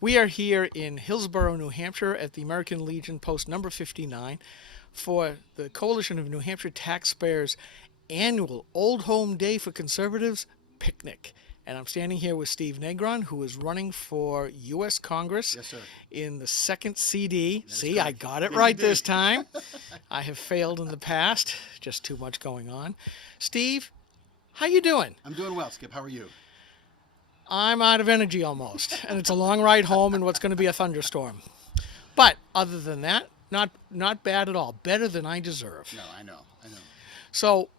We are here in Hillsborough, New Hampshire at the American Legion post number 59 for the Coalition of New Hampshire Taxpayers annual Old Home Day for Conservatives picnic. And I'm standing here with Steve Negron, who is running for U.S. Congress. Yes, sir. In the 2nd CD. See, correct. I got it right this time. I have failed in the past. Just too much going on. Steve, how you doing? I'm doing well, Skip. How are you? I'm out of energy almost, and it's a long ride home in what's going to be a thunderstorm. But other than that, not bad at all. Better than I deserve. No, I know. So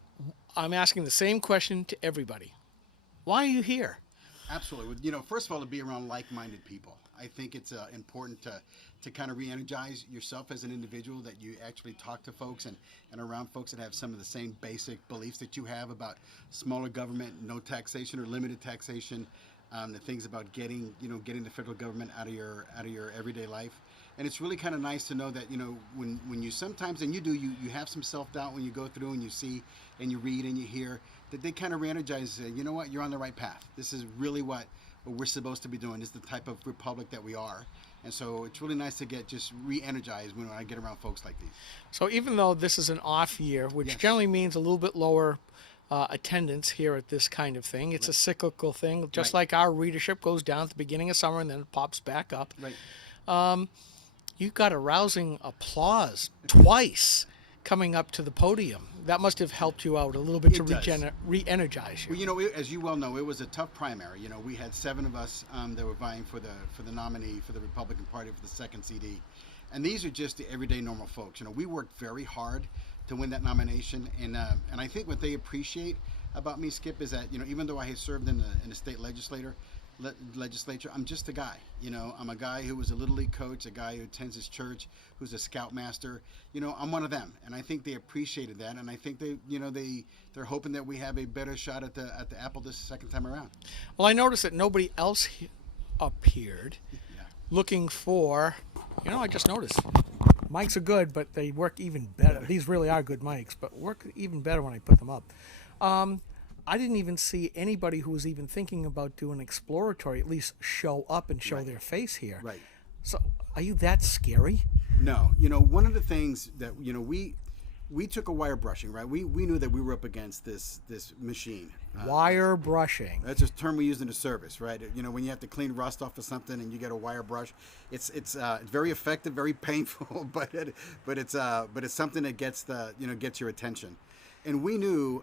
I'm asking the same question to everybody. Why are you here? Absolutely. First of all, to be around like-minded people. I think it's important to kind of re-energize yourself as an individual, that you actually talk to folks and around folks that have some of the same basic beliefs that you have about smaller government, no taxation or limited taxation, the things about getting the federal government out of your everyday life. And it's really kind of nice to know that, when you sometimes, and you have some self-doubt when you go through and you see and you read and you hear, that they kind of re-energize, you know what, you're on the right path. This is really what we're supposed to be doing. This is the type of republic that we are. And so it's really nice to get just re-energized when I get around folks like these. So even though this is an off year, which Yes. generally means a little bit lower attendance here at this kind of thing, it's a cyclical thing, just Right. like our readership goes down at the beginning of summer and then it pops back up. Right. You got a rousing applause twice coming up to the podium. That must have helped you out a little bit It does. to re-energize you. Well, as you well know, it was a tough primary. We had 7 of us that were vying for the nominee for the Republican Party for the 2nd CD, and these are just the everyday normal folks. We worked very hard to win that nomination, and I think what they appreciate about me, Skip, is that even though I had served in the state legislature, I'm just a guy. I'm a guy who was a Little League coach, a guy who attends his church, who's a scoutmaster. I'm one of them, and I think they appreciated that, and I think they're hoping that we have a better shot at the apple this second time around. Well, I noticed that nobody else appeared looking for, I just noticed mics are good, but they work even better. These really are good mics, but work even better when I put them up. I didn't even see anybody who was even thinking about doing exploratory, at least show up and show their face here. Right. So are you that scary? No. One of the things that, we took a wire brushing, right? We knew that we were up against this machine. Wire brushing. That's a term we use in the service, right? When you have to clean rust off of something and you get a wire brush, it's very effective, very painful, but it's something that gets your attention. And we knew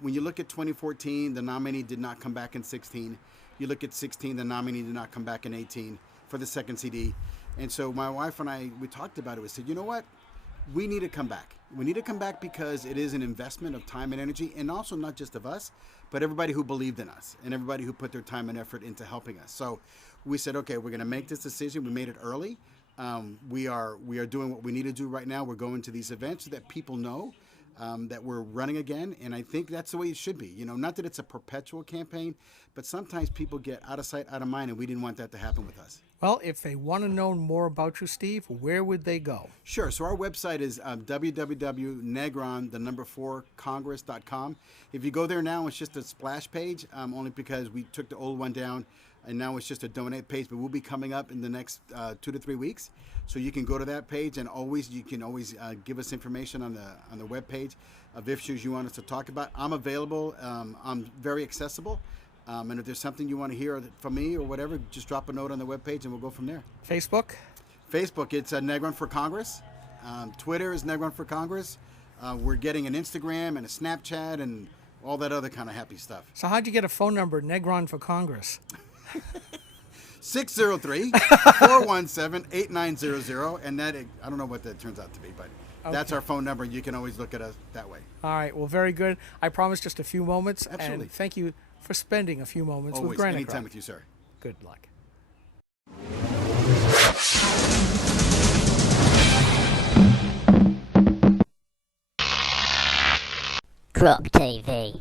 when you look at 2014, the nominee did not come back in 16. You look at 16, the nominee did not come back in 18 for the 2nd CD. And so my wife and I, we talked about it. We said, you know what? We need to come back. We need to come back because it is an investment of time and energy, and also not just of us, but everybody who believed in us and everybody who put their time and effort into helping us. So we said, okay, we're going to make this decision. We made it early. We are doing what we need to do right now. We're going to these events so that people know that we're running again, and I think that's the way it should be. Not that it's a perpetual campaign, but sometimes people get out of sight, out of mind, and we didn't want that to happen with us. Well, if they want to know more about you, Steve, where would they go? Sure. So our website is www.negron4congress.com. If you go there now, it's just a splash page, only because we took the old one down, and now it's just a donate page. But we'll be coming up in the next 2 to 3 weeks, so you can go to that page, and you can always give us information on the web page of issues you want us to talk about. I'm available. I'm very accessible. And if there's something you want to hear from me or whatever, just drop a note on the webpage and we'll go from there. Facebook, it's Negron for Congress. Twitter is Negron for Congress. We're getting an Instagram and a Snapchat and all that other kind of happy stuff. So how'd you get a phone number, Negron for Congress? 603-417-8900. And that, I don't know what that turns out to be, but that's our phone number. You can always look at us that way. All right. Well, very good. I promise just a few moments. Absolutely. And thank you for spending a few moments Always, with Granite. anytime with you, sir. Good luck. Crop TV.